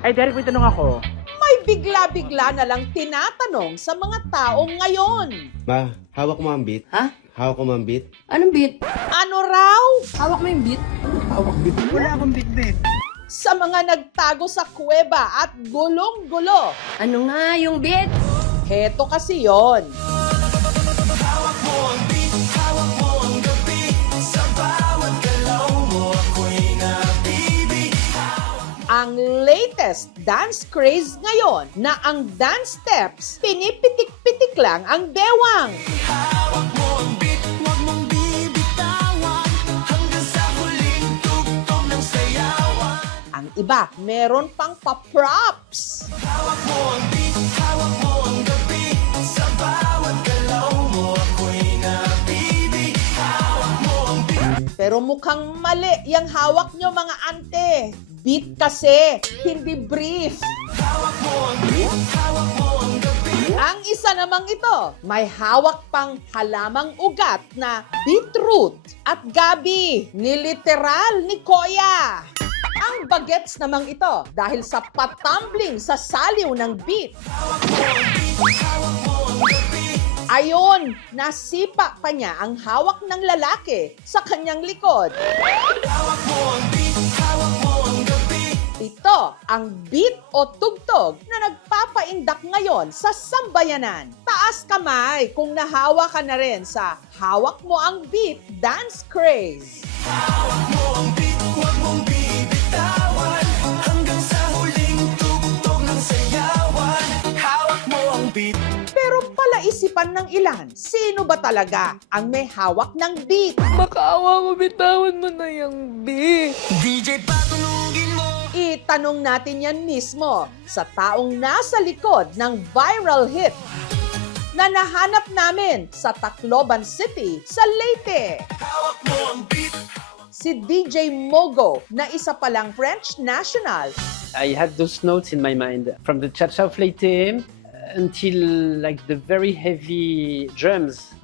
Ay, Derek, may tanong ako. May bigla-bigla na lang tinatanong sa mga taong ngayon. Ma, hawak mo ang beat? Ha? Hawak mo ang beat? Anong beat? Ano raw? Hawak mo yung beat? Wala akong bitbit. Sa mga nagtago sa kuweba at gulong-gulo. Ano nga yung beat? Heto kasi yon. Ang latest dance craze ngayon na ang dance steps, pinipitik-pitik lang ang bewang. Ang iba, meron pang pa-props. Pero mukhang mali yung hawak nyo mga ante. Beat kasi, hindi brief. Ang isa namang ito, may hawak pang halamang ugat na beetroot at gabi, niliteral ni Koya. Ang bagets namang ito dahil sa patumbling sa saliw ng beat. Ayon, nasipa pa niya ang hawak ng lalaki sa kanyang likod. Ito ang beat o tugtog na nagpapaindak ngayon sa sambayanan. Taas kamay kung nahawa ka na rin sa hawak mo ang beat dance craze. Hawak mo ang beat, huwag mong bibitawan hanggang sa huling tugtog ng sayawan. Hawak mo ang beat. Pero palaisipan ng ilan, sino ba talaga ang may hawak ng beat? Makaawa mo, bitawan mo na yung beat. DJ, patunugin mo. Itanong natin yan mismo sa taong nasa likod ng viral hit na nahanap namin sa Tacloban City sa Leyte. Hawak mo ang beat. Si DJ Mogo na isa palang French national. I had those notes in my mind from the cha-cha of Leyte until like the very heavy drums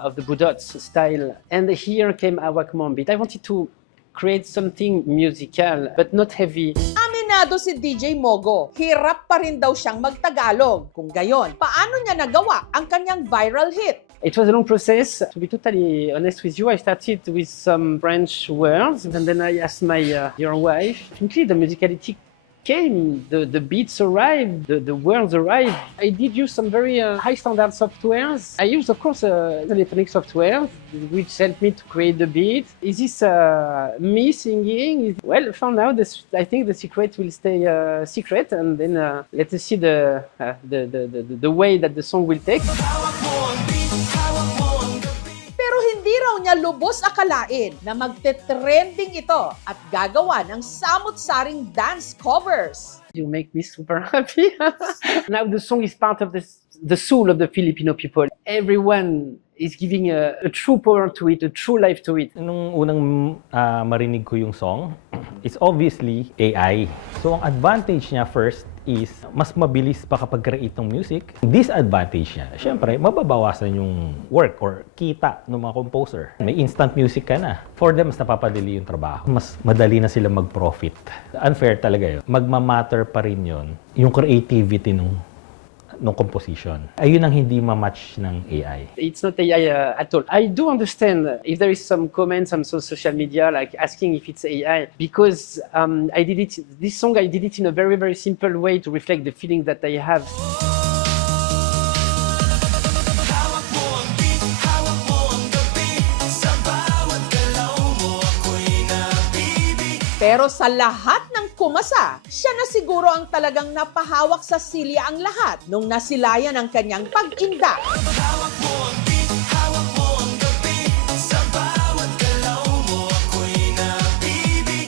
of the Budots style. And here came Hawak Mo ang Beat. I wanted to create something musical but not heavy. Aminado si DJ Mogo, hirap pa rin daw siyang magtagalog. Kung gayon, paano niya nagawa ang kanyang viral hit? It was a long process. To be totally honest with you, I started with some French words and then I asked my dear wife. Frankly, the musicality came, the beats arrived, the words arrived. I did use some very high standard softwares. I used, of course, electronic software, which helped me to create the beat. Is this me singing? Well, for now, I think the secret will stay secret, and then let us see the way that the song will take. Pero hindi raw niya lubos akalain na magte-trending ito at gagawa ng samut-saring dance covers. You make me super happy. Now the song is part of the soul of the Filipino people. Everyone is giving a true power to it, a true life to it. Nung unang marinig ko yung song, it's obviously AI. So ang advantage niya first is mas mabilis pa kapag create ng music. Disadvantage niya, syempre, mababawasan yung work or kita ng mga composer. May instant music ka na. For them, mas napapadali yung trabaho. Mas madali na sila mag-profit. Unfair talaga yun. Magmamatter pa rin yun, yung creativity nung composition. Ayun ang hindi ma-match ng AI. It's not AI at all. I do understand if there is some comments on social media like asking if it's AI because I did it. This song I did it in a very very simple way to reflect the feeling that I have. Pero sa lahat ng kumasa, siya na siguro ang talagang napahawak sa silya ang lahat nung nasilayan ang kanyang pag-inda.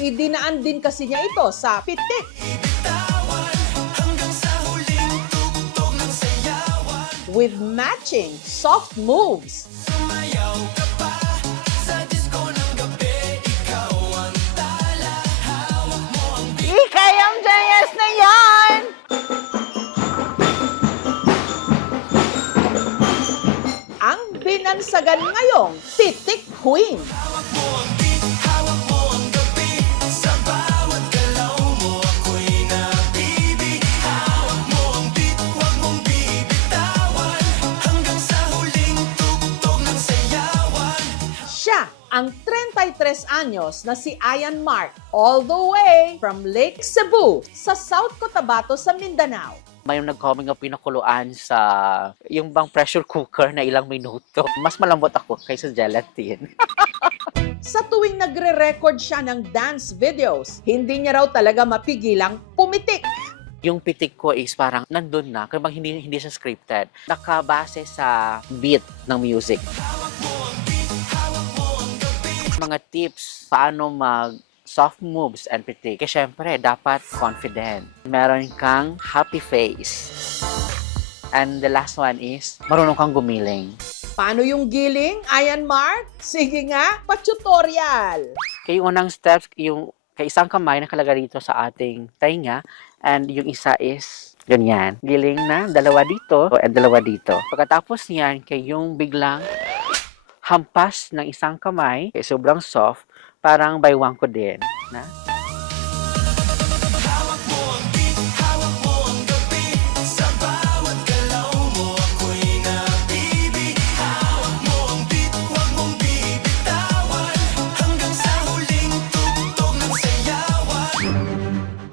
Idinaan din kasi niya ito sa pitik. With matching soft moves. IKMJS na yan! Ang binansagan ngayong Pitik Queen. ang 33 anyos na si Ian Mark, all the way from Lake Cebu sa South Cotabato sa Mindanao. May nag-comment ng pinakuluan sa yung bang pressure cooker na ilang minuto. Mas malambot ako kaysa gelatin. Sa tuwing nagre-record siya ng dance videos, hindi niya raw talaga mapigilang pumitik. Yung pitik ko is parang nandun na, kaya bang hindi siya scripted. Nakabase sa beat ng music. Mga tips, paano mag soft moves and pitik. Kaya syempre, dapat confident. Meron kang happy face. And the last one is, marunong kang gumiling. Paano yung giling, Ian Mark? Sige nga, pa-tutorial! Kaya yung unang steps, yung kay isang kamay nakalagay dito sa ating tainga, and yung isa is ganyan. Giling na, dalawa dito, and dalawa dito. Pagkatapos niyan, kay yung biglang hampas ng isang kamay, kay sobrang soft, parang baywang ko din. Na?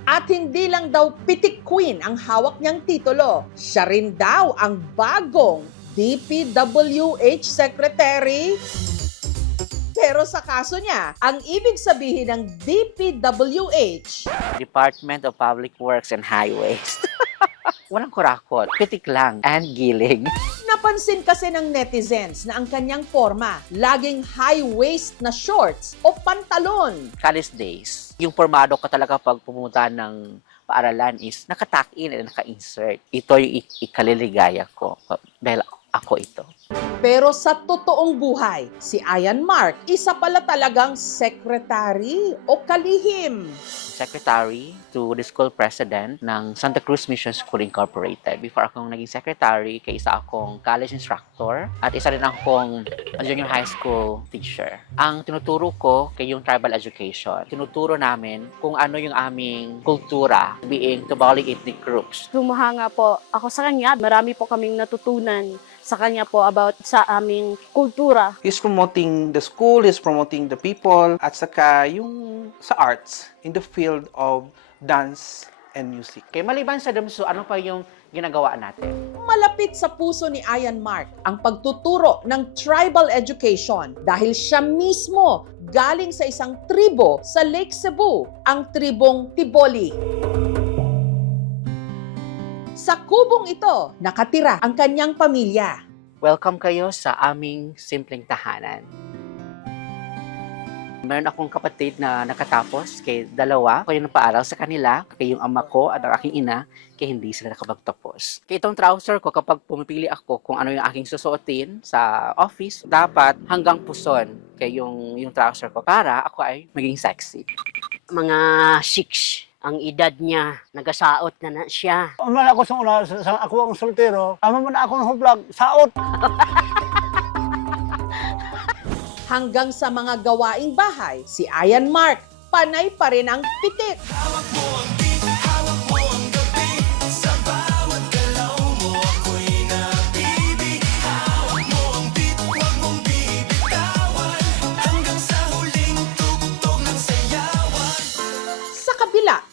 At hindi lang daw pitik queen ang hawak niyang titulo. Siya rin daw ang bagong DPWH Secretary. Pero sa kaso niya, ang ibig sabihin ng DPWH, Department of Public Works and Highways. Walang kurakot, pitik lang, and giling. napansin kasi ng netizens na ang kanyang forma, laging high-waist na shorts o pantalon. College days, yung formado ka talaga pag pumunta ng paaralan is nakatuck-in and naka-insert. Ito yung ikaliligaya ko dahil ako ito. Pero sa totoong buhay, si Ian Mark, isa pala talagang secretary o kalihim. Secretary to the school president ng Santa Cruz Mission School Incorporated. Before akong naging secretary, kay isa akong college instructor at isa rin akong junior high school teacher. Ang tinuturo ko kay yung tribal education. Tinuturo namin kung ano yung aming kultura being Tubali ethnic groups. Humahanga po ako sa kanya. Marami po kaming natutunan sa kanya po about sa aming kultura. He's promoting the school, he's promoting the people, at saka yung sa arts, in the field of dance and music. Kaya maliban sa damso, ano pa yung ginagawa natin? Malapit sa puso ni Ian Mark ang pagtuturo ng tribal education dahil siya mismo galing sa isang tribo sa Lake Cebu, ang tribong Tiboli. Sa kubong ito, nakatira ang kanyang pamilya. Welcome kayo sa aming simpleng tahanan. Meron akong kapatid na nakatapos, kay dalawa. Ako yung napaaral sa kanila, kay yung ama ko at ang aking ina, kay hindi sila nakapagtapos. Kaya itong trouser ko, kapag pumipili ako kung ano yung aking susuotin sa office, dapat hanggang puson kay yung trouser ko para ako ay maging sexy. Mga 6 ang edad niya, nagasaot na siya. Umana ako sa una, ako ang soltero, amo man ako ng vlog, saot. Hanggang sa mga gawaing bahay, si Ian Mark, panay pa rin ang pitik.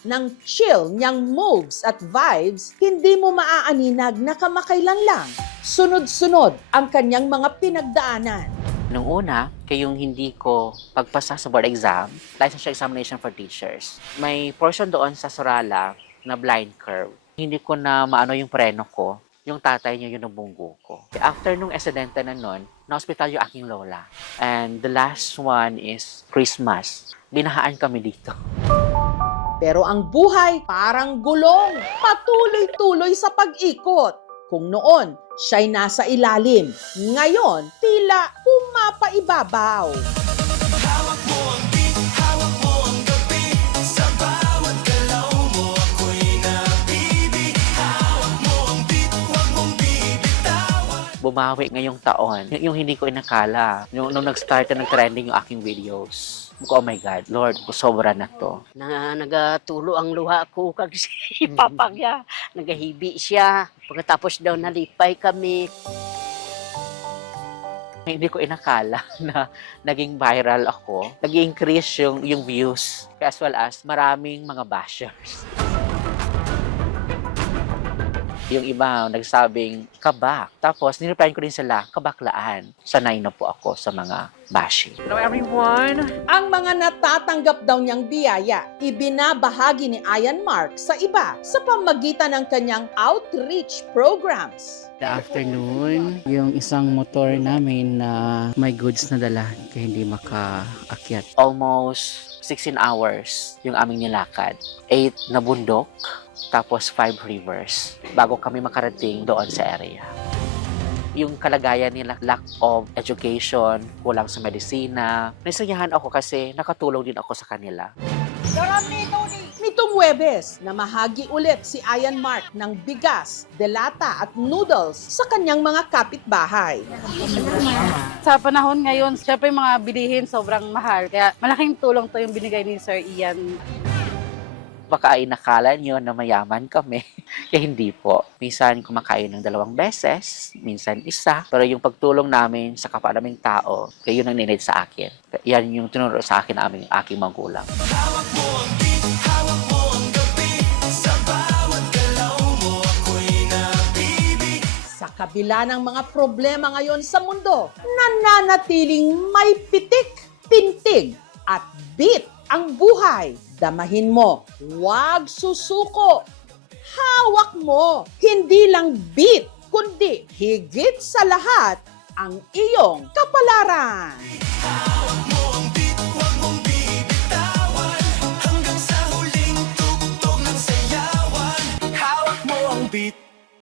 Ng chill niyang moves at vibes, hindi mo maaaninag na kamakailan lang. Sunod-sunod ang kanyang mga pinagdaanan. Nung una, kayong hindi ko pagpasa sa board exam, licensure examination for teachers. May portion doon sa Sorala na blind curve. Hindi ko na maano yung preno ko. Yung tatay niya yung nabunggo ko. After nung aksidente na nun, na-hospital yung aking lola. And the last one is Christmas. Binahaan kami dito. Pero ang buhay parang gulong, patuloy-tuloy sa pag-ikot. Kung noon, siya'y nasa ilalim. Ngayon, tila pumapaibabaw. Hawak mo ang beat, hawak mo ang gabi. Sa bawat galaw mo ako'y napibig. Hawak mo ang beat, huwag mong bibitawan. Bumawi ngayong taon. Yung hindi ko inakala. Nung nag-start na nag-trending yung aking videos. Oh my God, Lord, sobra na to. Nagatulo ang luha ko kasi papagya. Nagahibi siya. Pagkatapos daw nalipay kami. Hindi ko inakala na naging viral ako. Nag-increase yung views. As well as maraming mga bashers. Yung iba nagsabing kaba. Tapos nireply ko rin sila, kabaklaan. Sanay na po ako sa mga bashing. Hello everyone! Ang mga natatanggap daw niyang biyaya, ibinabahagi ni Ian Mark sa iba sa pamagitan ng kanyang outreach programs. The afternoon, yung isang motor namin na may goods na dala kaya hindi makaakyat. Almost 16 hours yung aming nilakad. 8 na bundok, tapos 5 rivers bago kami makarating doon sa area. Yung kalagayan nila, lack of education, kulang sa medisina. Naisayahan ako kasi nakatulong din ako sa kanila. Nitong Huwebes, namahagi ulit si Ian Mark ng bigas, delata at noodles sa kanyang mga kapitbahay. Sa panahon ngayon, syempre yung mga bilihin sobrang mahal. Kaya malaking tulong to yung binigay ni Sir Ian. Baka ay nakala nyo na mayaman kami. Kaya hindi po. Minsan kumakain ng 2 beses, minsan isa. Pero yung pagtulong namin sa kapwa naming tao, kaya yun ang ninid sa akin. Yan yung tinuro sa akin ng aking magulang. Hawak mo ang beat, hawak mo ang gabi. Sa bawat galaw mo ako'y nabibig. Sa kabila ng mga problema ngayon sa mundo, nananatiling may pitik, tintig at beat ang buhay. Damahin mo, huwag susuko. Hawak mo, hindi lang beat, kundi higit sa lahat, ang iyong kapalaran. Hawak mo ang beat, huwag mong bibitawan. Hanggang sa huling tugtog ng sayawan. Hawak mo ang beat.